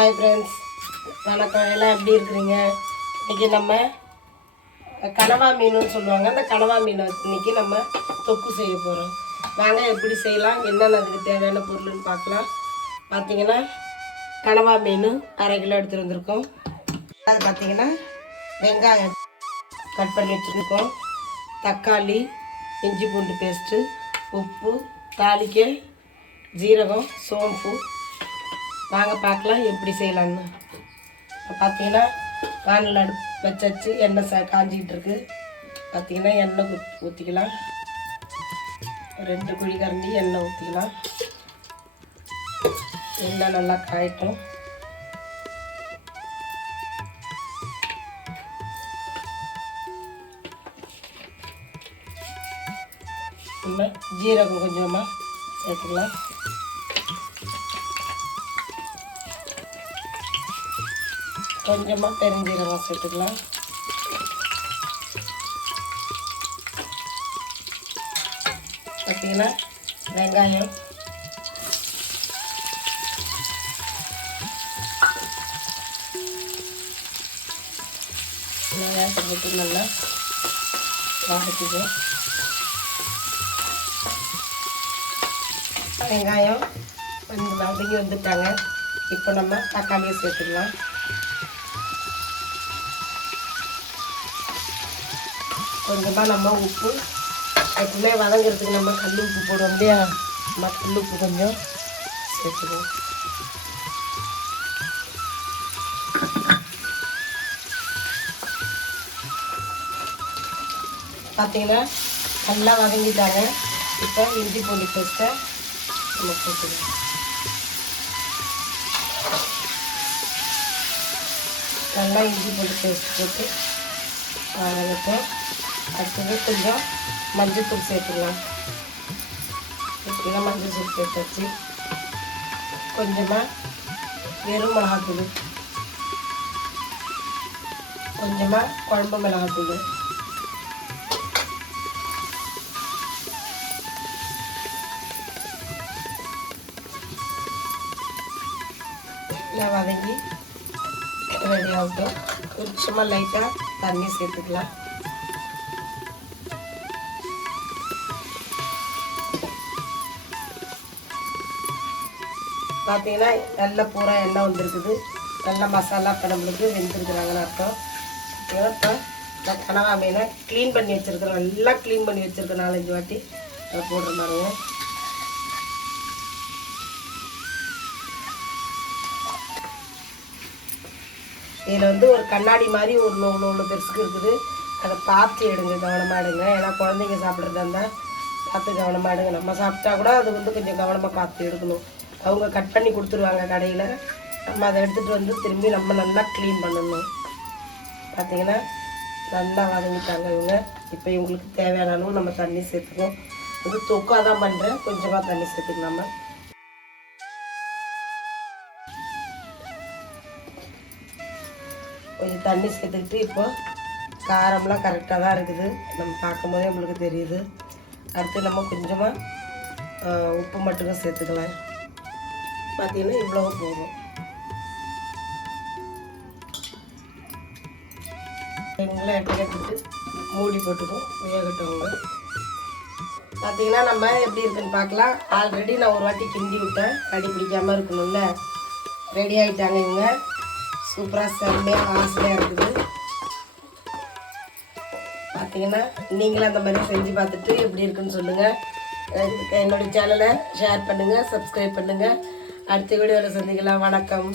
Hi friends, வணக்கம். எல்லாம் எப்படி இருக்கிறீங்க? இன்றைக்கி நம்ம கனவா மீனுன்னு சொல்லுவாங்க. அந்த கனவா மீனை இன்றைக்கி நம்ம தொக்கு செய்ய போகிறோம். வாங்க எப்படி செய்யலாம், என்னென்ன அதுக்கு தேவையான பொருள்னு பார்க்கலாம். பார்த்திங்கன்னா கனவா மீன் 1/2 கிலோ எடுத்துகிட்டு வந்திருக்கோம். அது பார்த்திங்கன்னா வெங்காயம் கட் பண்ணி வச்சுருக்கோம், தக்காளி, இஞ்சி பூண்டு பேஸ்ட்டு, உப்பு, தாளிக்க ஜீரகம், சோம்பு. வாங்க பார்க்கலாம் எப்படி செய்யலான்னு. பார்த்தீங்கன்னா வானல் அடுப்பு வச்சாச்சு, எண்ணெய் காஞ்சிக்கிட்டு இருக்கு. பார்த்தீங்கன்னா எண்ணெய் ஊற்றிக்கலாம். 2 குழி கரண்டி எண்ணெய் ஊற்றிக்கலாம். எண்ணெய் நல்லா காயட்டும். நம்ம ஜீரகம் கொஞ்சமாக சேர்த்துக்கலாம். கொஞ்சமாக பெருஞ்சீரகம் சேர்த்துக்கலாம். பார்த்தீங்கன்னா வெங்காயம், வெங்காயத்தை போட்டு நல்லா வதக்கிக்கும். வெங்காயம் கொஞ்சம் வதங்கி வந்துட்டாங்க. இப்போ நம்ம தக்காளியை சேர்த்துக்கலாம். கொஞ்சமாக நம்ம உப்பு, எப்பவுமே வதங்கிறதுக்கு நம்ம கல் உப்பு போடுவோம் இல்லையா, நம்ம கல் உப்பு கொஞ்சம் சேர்த்துக்குவோம். பார்த்தீங்கன்னா நல்லா வதங்கிட்டாங்க. இப்போ இஞ்சி பூண்டு பேஸ்ட்டை நம்ம போட்டுக்கலாம். நல்லா இஞ்சி பூண்டு பேஸ்ட் போட்டு வதங்கட்டும். அடுத்தது கொஞ்சம் மஞ்சள்தூள் சேர்த்துக்கலாம். இப்படிலாம் மஞ்சள்தூள் சேர்த்தாச்சு. கொஞ்சமாக வெறும் மிளகாத்தூள், கொஞ்சமாக குழம்பு மிளகாத்தூள், எல்லாம் வதங்கி ரெடி ஆகட்டும். கொஞ்சமாக லைட்டாக தண்ணி சேர்த்துக்கலாம். பார்த்தீங்கன்னா நல்ல பூரா எண்ணெய் வந்துருக்குது. நல்ல மசாலா இப்போ நம்மளுக்கு வெந்துருக்குறாங்கன்னு அர்த்தம். இப்போ இந்த கனவா மீனை க்ளீன் பண்ணி வச்சுருக்கிறோம். நல்லா க்ளீன் பண்ணி வச்சுருக்கோம். 4-5 வாட்டி அதை போடுற மாதிரிங்க. இதில் ஒரு கண்ணாடி மாதிரி ஒரு நூல் பெருசுக்கு இருக்குது. அதை பார்த்து எடுங்க, கவனமாக எடுங்க. ஏன்னா குழந்தைங்க சாப்பிட்றதா இருந்தால் பார்த்து கவனமாக எடுங்க. நம்ம சாப்பிட்டா கூட அது கொஞ்சம் கவனமாக பார்த்து எடுக்கணும். அவங்க கட் பண்ணி கொடுத்துருவாங்க கடையில். நம்ம அதை எடுத்துகிட்டு வந்து திரும்பி நம்ம நல்லா க்ளீன் பண்ணணும். பார்த்திங்கன்னா நல்லா வதங்கிட்டாங்க இவங்க. இப்போ இவங்களுக்கு தேவையான அளவு நம்ம தண்ணி சேர்த்துக்குவோம். தொக்காக தான் பண்ணுறேன், கொஞ்சமாக தண்ணி சேர்த்துக்கலாமா. கொஞ்சம் தண்ணி சேர்த்துக்கிட்டு இப்போ காரம்லாம் கரெக்டாக தான் இருக்குது. நம்ம பார்க்கும்போதே நம்மளுக்கு தெரியுது. அடுத்து நம்ம கொஞ்சமாக உப்பு மட்டும் சேர்த்துக்கலாம். பார்த்தீங்கன்னா இவ்வளவு போதும். எங்களை எடுத்துக்கிட்டு மூடி போட்டுக்கும், வேகட்டவங்க. பார்த்தீங்கன்னா நம்ம எப்படி இருக்குன்னு பார்க்கலாம். ஆல்ரெடி நான் ஒரு வாட்டி கிண்டி விட்டேன், அடி பிடிக்காமல் இருக்கணும்ல. ரெடி ஆகிட்டாங்க இவங்க. சூப்பராக செம்மையாக வாசனையாக இருக்குது. பார்த்தீங்கன்னா நீங்களும் அந்த மாதிரி செஞ்சு பார்த்துட்டு எப்படி இருக்குன்னு சொல்லுங்கள். என்னுடைய சேனலை ஷேர் பண்ணுங்கள், சப்ஸ்கிரைப் பண்ணுங்கள். அடுத்த வீடியோவில் சந்திக்கலாம். வணக்கம்.